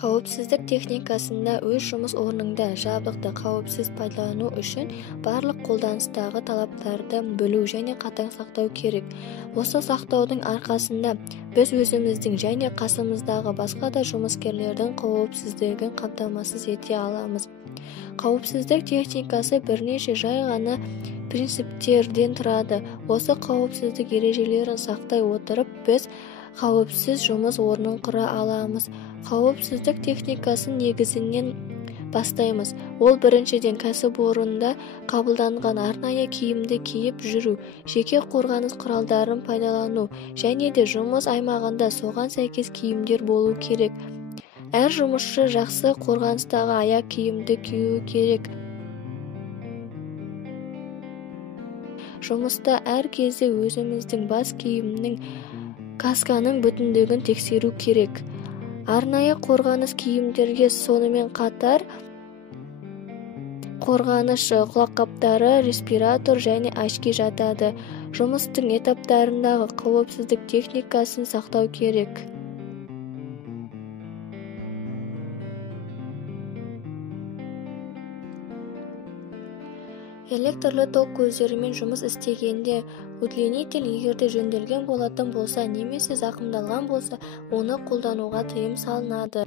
Қауіпсіздік техникасында өз жұмыс орныңда жабдықты қауіпсіз пайдалану үшін барлық қолданыстағы талаптарды білу және қатаң сақтау керек. Осы сақтаудың арқасында біз өзіміздің және қасымыздағы басқа да жұмыскерлердің қауіпсіздігін қамтамасыз ете аламыз. Қауіпсіздік техникасы бірнеше жай ғана принциптерден тұрады. Осы қауіпсіздік ережелерін сақтай отырып, біз қауіпсіз жұмыс орнын құра аламыз. Қауіпсіздік техникасын негізінен бастаймыз. Ол біріншіден кәсіпорында қабылданған арнайы киімді киіп жүру, жеке қорғаныс құралдарын пайдалану және де жұмыс аймағында соған сәйкес киімдер болу керек. Әр жұмысшы жақсы қорғаныстағы аяқ киімді киюі керек. Жұмыста әр кезде өзіміздің бас киімнің, касканың бүтіндігін тексеру керек. Арнайы қорғаныс киімдерге сонымен қатар қорғаныш құлаққаптары, респиратор және очки жатады. Жұмыстың этаптарындағы қауіпсіздік техникасын сақтау керек. Электрлі ток көздерімен жұмыс істегенде удлинитель егерде жөнделген болатын болса немесе зақымдалған болса, оны қолдануға тыйым салынады.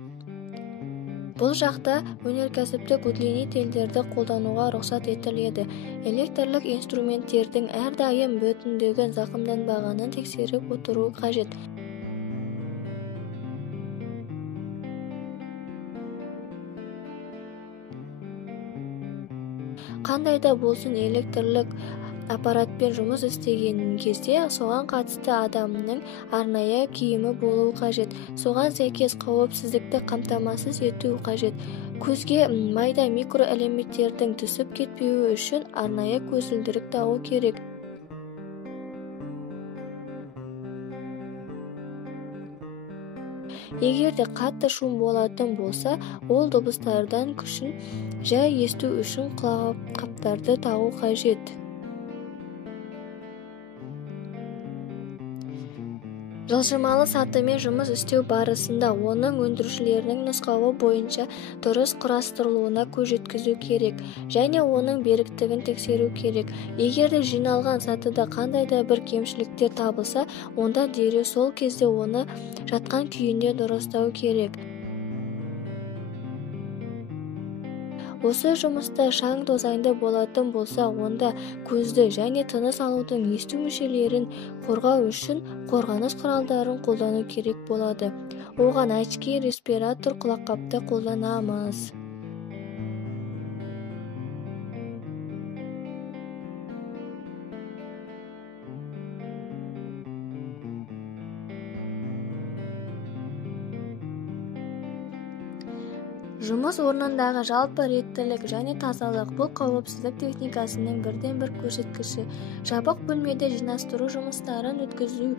Бұл жақта өнеркәсіптік удлинительдерді қолдануға рұқсат етіледі. Электрлік инструменттердің әрдайым бүтіндігін зақымданбағанын тексеріп отыру қажет. Қандай да болсын электрлік аппаратпен жұмыс істеген кезде соған қатысты адамның арнайы киімі болуы қажет. Соған сәйкес қауіпсіздікті қамтамасыз ету қажет. Көзге майда микроэлементтердің түсіп кетпеуі үшін арнайы көзілдірік тағу керек. Егерде қатты шум болатын болса, ол дыбыстардан күшін жай есту үшін құлаққаптарды тағу қажет. Жылжымалы сатымен жұмыс істеу барысында оның өндірушілерінің нұсқауы бойынша дұрыс құрастырылуына көз жеткізу керек және оның беріктігін тексеру керек. Егерде жиналған сатыда қандай да бір кемшіліктер табылса, онда дереу сол кезде оны жатқан күйінде дұрыстау керек. Осы жұмыста шаң тозаңды болатын болса, онда көзді және тыныс алудың есту мүшелерін қорғау үшін қорғаныс құралдарын қолдану керек болады. Оған очки, респиратор, құлаққапты қолданамыз. Жұмыс орнындағы жалпы реттілік және тазалық бұл қауіпсіздік техникасының бірден-бір көрсеткіші. Жабық бөлмеде жинастыру жұмыстарын өткізу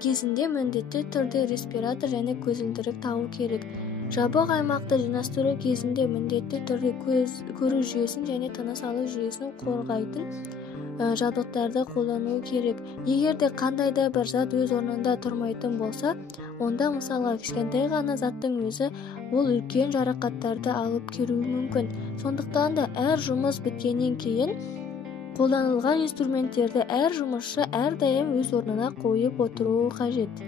кезінде міндетті түрде респиратор және көзілдірік тағу керек. Жабық аймақты жинастыру кезінде міндетті түрде көру жүйесін және тыныс алу жүйесін қорғайтын жабдықтарды қолдану керек. Егерде қандай да бір зат өз орнында тұрмайтын болса, онда мысалға кішкентай ғана заттың өзі ол үлкен жарақаттарды алып келуі мүмкін. Сондықтан да әр жұмыс біткеннен кейін қолданылған инструменттерді әр жұмысшы әрдайым өз орнына қойып отыруы қажет.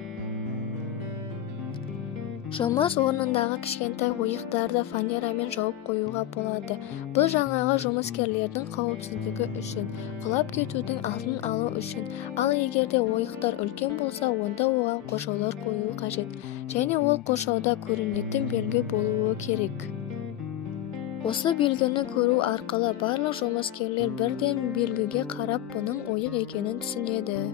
Жұмыс орнындағы кішкентай ойықтарды фанерамен жауып қоюға болады. Бұл жаңағы жұмыскерлердің қауіпсіздігі үшін, құлап кетудің алдын алу үшін. Ал егерде ойықтар үлкен болса, онда оған қоршаулар қою қажет. Және ол қоршауда көрінетін белгі болуы керек. Осы белгіні көру арқылы барлық жұмыскерлер бірден белгіге қарап бұның ойық екенін түсінеді.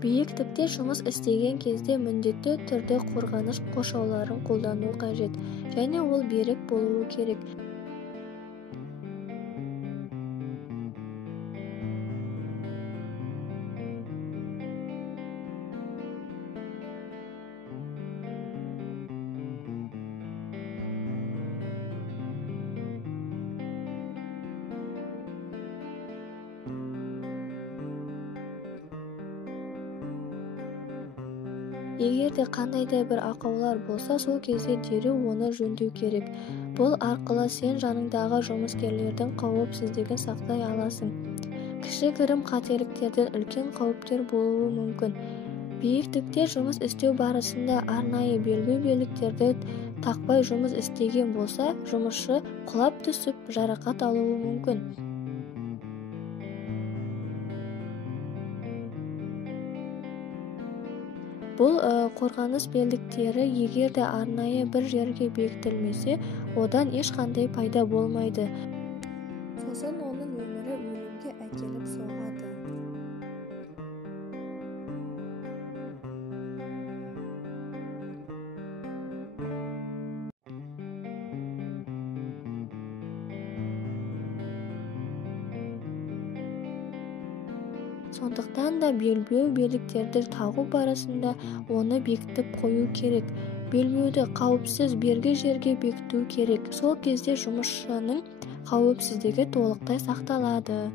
Биіктікте жұмыс істеген кезде міндетті түрде қорғаныш қоршауларын қолдану қажет, және ол берік болуы керек. Егерде қандайда бір ақаулар болса, сол кезде дереу оны жөндеу керек. Бұл арқылы сен жаныңдағы жұмыскерлердің қауіпсіздігін сақтай аласың. Кішігірім қателіктерден үлкен қауіптер болуы мүмкін. Биіктікте жұмыс істеу барысында арнайы белгі-белгіктерді тақпай жұмыс істеген болса, жұмысшы құлап түсіп, жарақат алуы мүмкін. Бұл қорғаныс белдіктері егерде арнайы бір жерге бекітілмесе, одан ешқандай пайда болмайды. Сосын оның өмірі өлімге әкеліп соғады. Сондықтан да белбеу белдіктерді тағу барысында оны бекітіп қою керек. Белбеуді қауіпсіз бергі жерге бекіту керек. Сол кезде жұмысшының қауіпсіздігі толықтай сақталады.